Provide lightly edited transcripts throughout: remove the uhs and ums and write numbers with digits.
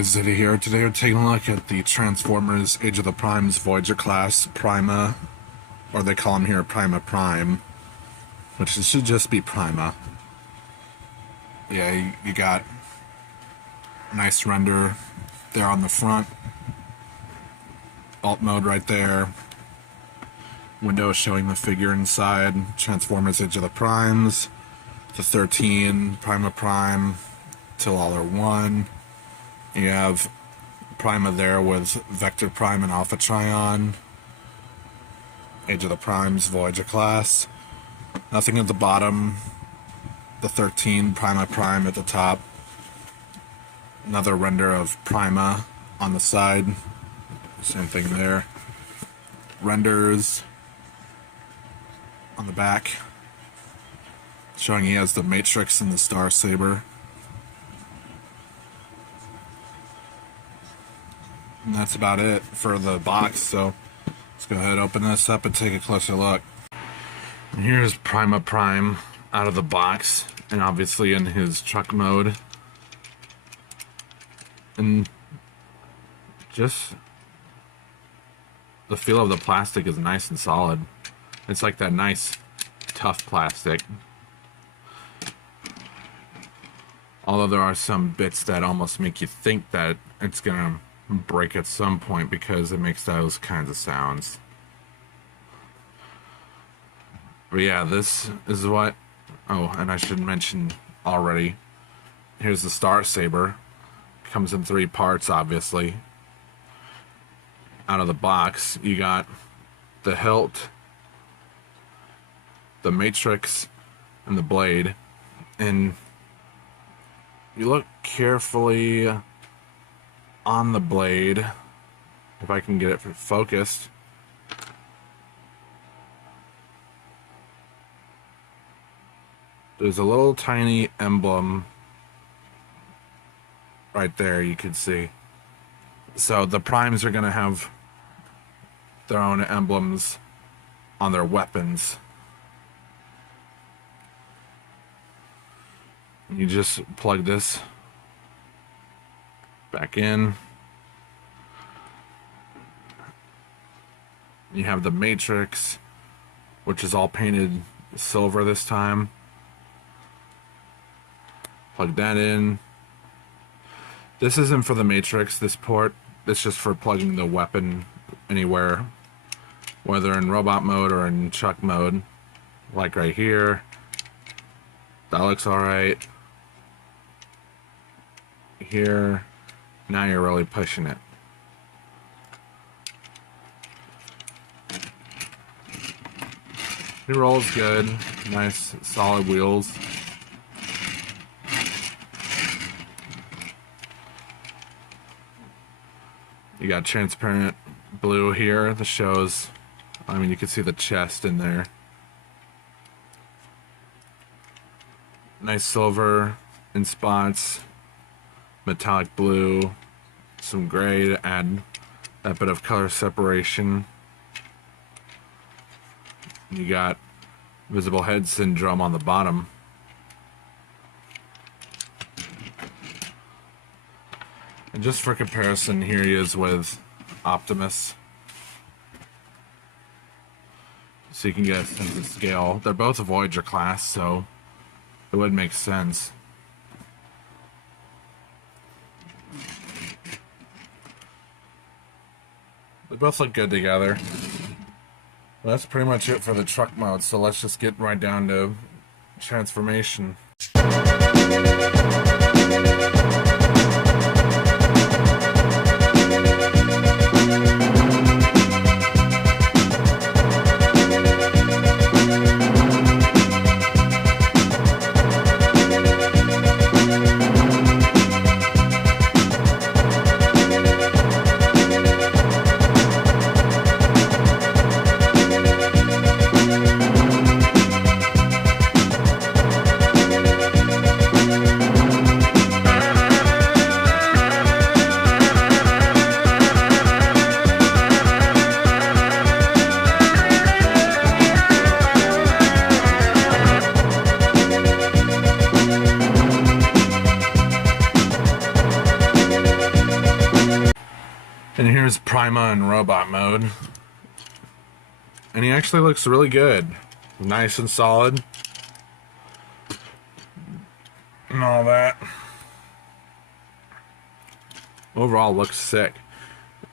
guys, Zeta here. Today we're taking a look at the Transformers Age of the Primes Voyager class Prima, or they call them here Prima Prime, which it should just be Prima. Yeah, you got a nice render there on the front. Alt mode right there. Window showing the figure inside. Transformers Age of the Primes. The 13, Prima Prime, till all are one. You have Prima there with Vector Prime and Alpha Trion. Age of the Primes, Voyager class. Nothing at the bottom. The 13, Prima Prime at the top. Another render of Prima on the side. Same thing there. Renders on the back, showing he has the Matrix and the Star Saber. And that's about it for the box, so let's go ahead and open this up and take a closer look. And here's Prima Prime out of the box, and obviously in his truck mode. And just the feel of the plastic is nice and solid. It's like that nice, tough plastic. Although there are some bits that almost make you think that it's gonna break at some point because it makes those kinds of sounds. But yeah, this is what... Oh, and I should mention already, here's the Star Saber. Comes in 3 parts, obviously. Out of the box, you got the hilt, the Matrix, and the blade. And you look carefully on the blade, if I can get it focused. There's a little tiny emblem right there, you can see. So the Primes are going to have their own emblems on their weapons. You just plug this back in. You have the Matrix, which is all painted silver this time. Plug that in. This isn't for the Matrix, this port. It's just for plugging the weapon anywhere, whether in robot mode or in truck mode. Like right here. That looks alright. Here. Now you're really pushing it. It rolls good. Nice solid wheels. You got transparent blue here that shows, I mean, you can see the chest in there. Nice silver in spots, metallic blue, some gray to add that bit of color separation. You got visible head syndrome on the bottom. And just for comparison, here he is with Optimus. So you can get a sense of scale. They're both a Voyager class, so it would make sense. They both look good together. Well, that's pretty much it for the truck mode, so let's just get right down to transformation. Here's Prima in robot mode. And he actually looks really good. Nice and solid. And all that. Overall looks sick.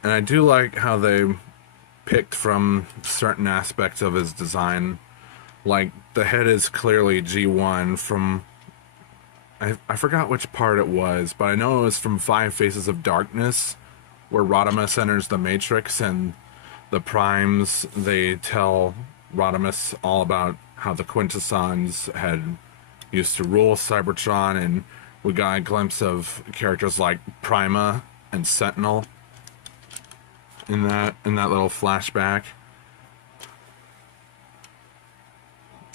And I do like how they picked from certain aspects of his design. Like, the head is clearly G1 from... I forgot which part it was, but I know it was from Five Faces of Darkness, where Rodimus enters the Matrix, and the Primes, they tell Rodimus all about how the Quintessons had used to rule Cybertron, and we got a glimpse of characters like Prima and Sentinel in that little flashback.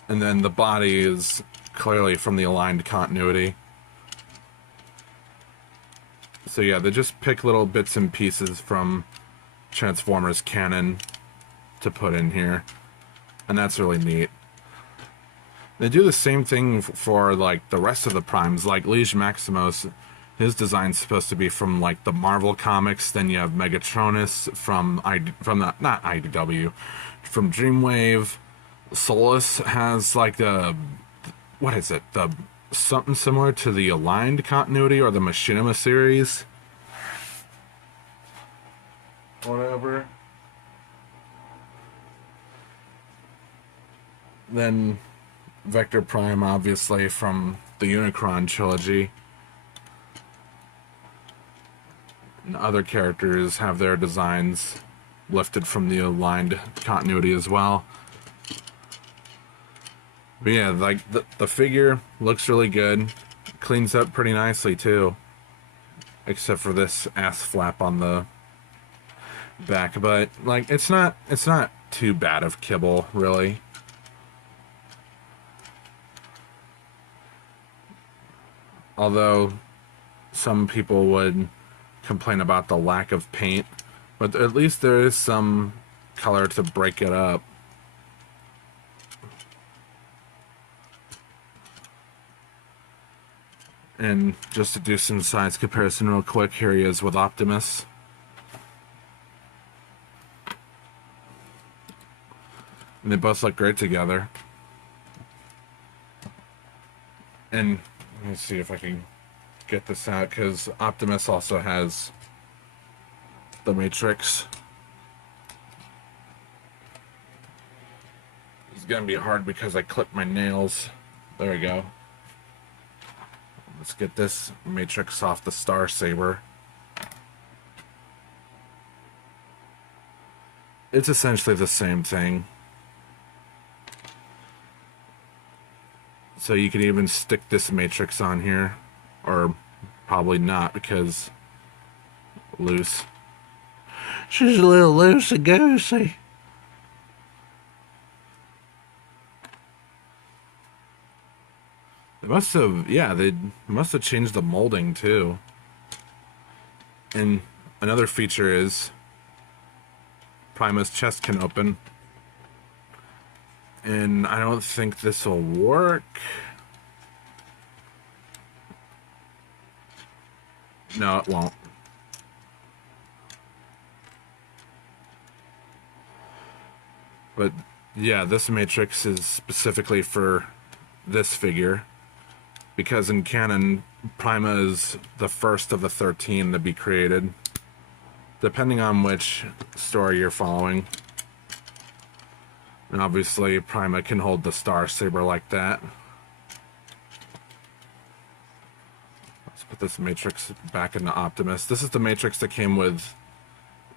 And then the body is clearly from the aligned continuity. So yeah, they just pick little bits and pieces from Transformers canon to put in here. And that's really neat. They do the same thing for like the rest of the Primes, like Liege Maximus. His design's supposed to be from like the Marvel comics. Then you have Megatronus from not IDW, from Dreamwave. Solus has like the, what is it? The something similar to the aligned continuity or the Machinima series. Whatever. Then Vector Prime, obviously, from the Unicron trilogy. And other characters have their designs lifted from the aligned continuity as well. But yeah, like the figure looks really good. Cleans up pretty nicely too. Except for this ass flap on the back. But like it's not too bad of kibble, really. Although some people would complain about the lack of paint, but at least there is some color to break it up. And just to do some size comparison real quick, here he is with Optimus. And they both look great together. And let me see if I can get this out, because Optimus also has the Matrix. It's gonna be hard because I clipped my nails. There we go. Let's get this Matrix off the Star Saber. It's essentially the same thing. So you can even stick this Matrix on here, or probably not because loose. She's a little loosey-goosey. They must have, yeah, they must have changed the molding too. And another feature is Prima's chest can open. And I don't think this will work. No, it won't. But yeah, this Matrix is specifically for this figure. Because in canon, Prima is the first of the 13 to be created. Depending on which story you're following. And obviously, Prima can hold the Star Saber like that. Let's put this Matrix back into Optimus. This is the Matrix that came with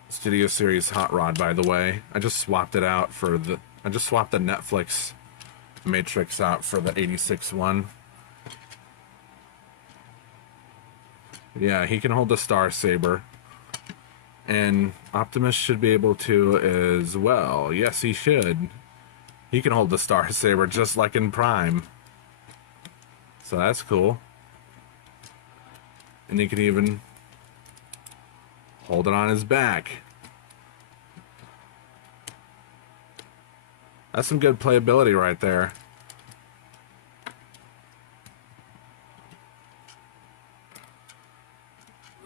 Studio Series Hot Rod, by the way. I just swapped it out for the... I just swapped the Netflix Matrix out for the 86 one. Yeah, he can hold the Star Saber. And Optimus should be able to as well. Yes, he should. He can hold the Star Saber just like in Prime. So that's cool. And he can even hold it on his back. That's some good playability right there.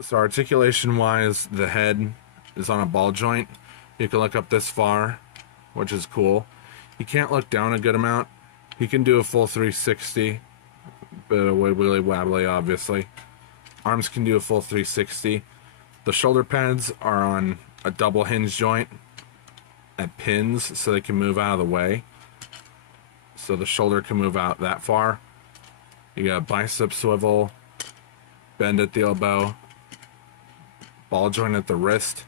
So articulation-wise, the head is on a ball joint. You can look up this far, which is cool. He can't look down a good amount. He can do a full 360, bit of wibbly wobbly, obviously. Arms can do a full 360. The shoulder pads are on a double hinge joint at pins, so they can move out of the way. So the shoulder can move out that far. You got bicep swivel, bend at the elbow, ball joint at the wrist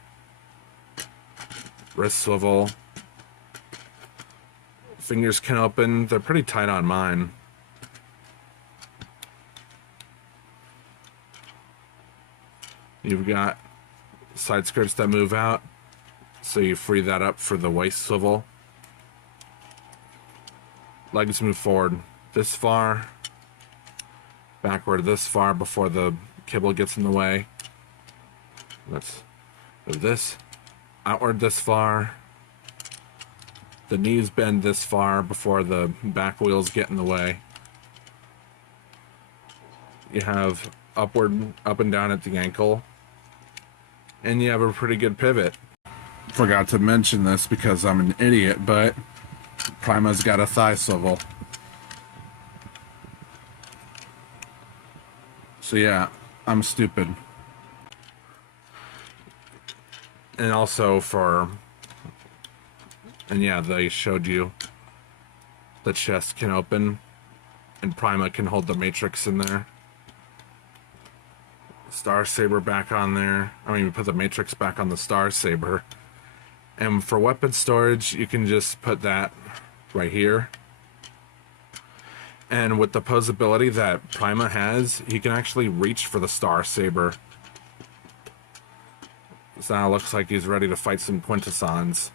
swivel. Fingers can open. They're pretty tight on mine. You've got side skirts that move out, so you free that up for the waist swivel. Legs move forward this far, backward this far before the kibble gets in the way. Let's move this outward this far. The knees bend this far before the back wheels get in the way. You have upward, up and down at the ankle. And you have a pretty good pivot. Forgot to mention this because I'm an idiot, but Prima's got a thigh swivel. So yeah, I'm stupid. And also and yeah, they showed you the chest can open and Prima can hold the matrix in there. Star Saber back on there. I mean, we put the matrix back on the Star Saber. And for weapon storage, you can just put that right here. And with the posability that Prima has, he can actually reach for the Star Saber. So now it looks like he's ready to fight some Quintessons.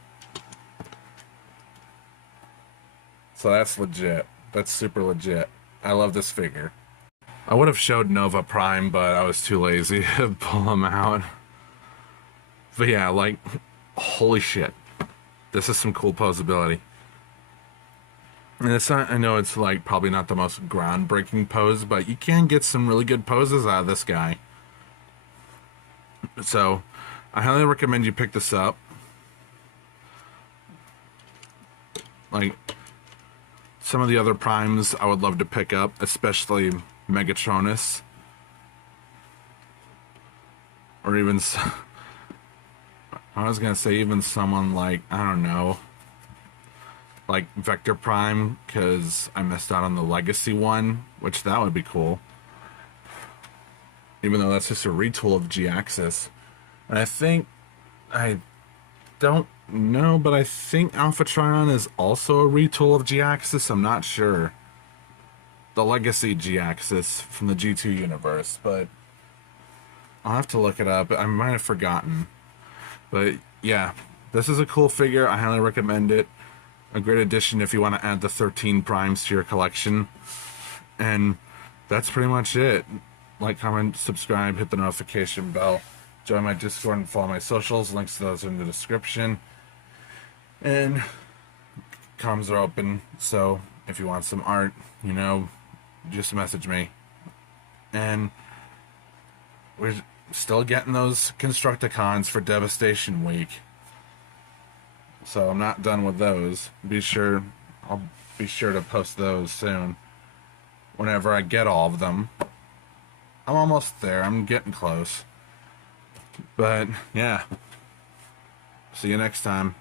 So that's legit. That's super legit. I love this figure. I would have showed Nova Prime, but I was too lazy to pull him out. But yeah, like, holy shit. This is some cool posability. And it's not, I know it's like probably not the most groundbreaking pose, but you can get some really good poses out of this guy. So, I highly recommend you pick this up. Like, some of the other primes I would love to pick up, especially Megatronus. Or even, I was gonna say even someone like, I don't know, like Vector Prime, because I missed out on the Legacy one, which that would be cool. Even though that's just a retool of G-Axis. And I don't know, but I think Alpha Trion is also a retool of G-Axis. I'm not sure. The Legacy G-Axis from the G2 universe, but I'll have to look it up. I might have forgotten. But yeah, this is a cool figure. I highly recommend it. A great addition if you want to add the 13 primes to your collection. And that's pretty much it. Like, comment, subscribe, hit the notification bell. Join my Discord and follow my socials. Links to those are in the description. And comms are open, so if you want some art, you know, just message me. And we're still getting those Constructicons for Devastation Week. So I'm not done with those. I'll be sure to post those soon. Whenever I get all of them. I'm almost there. I'm getting close. But, yeah. See you next time.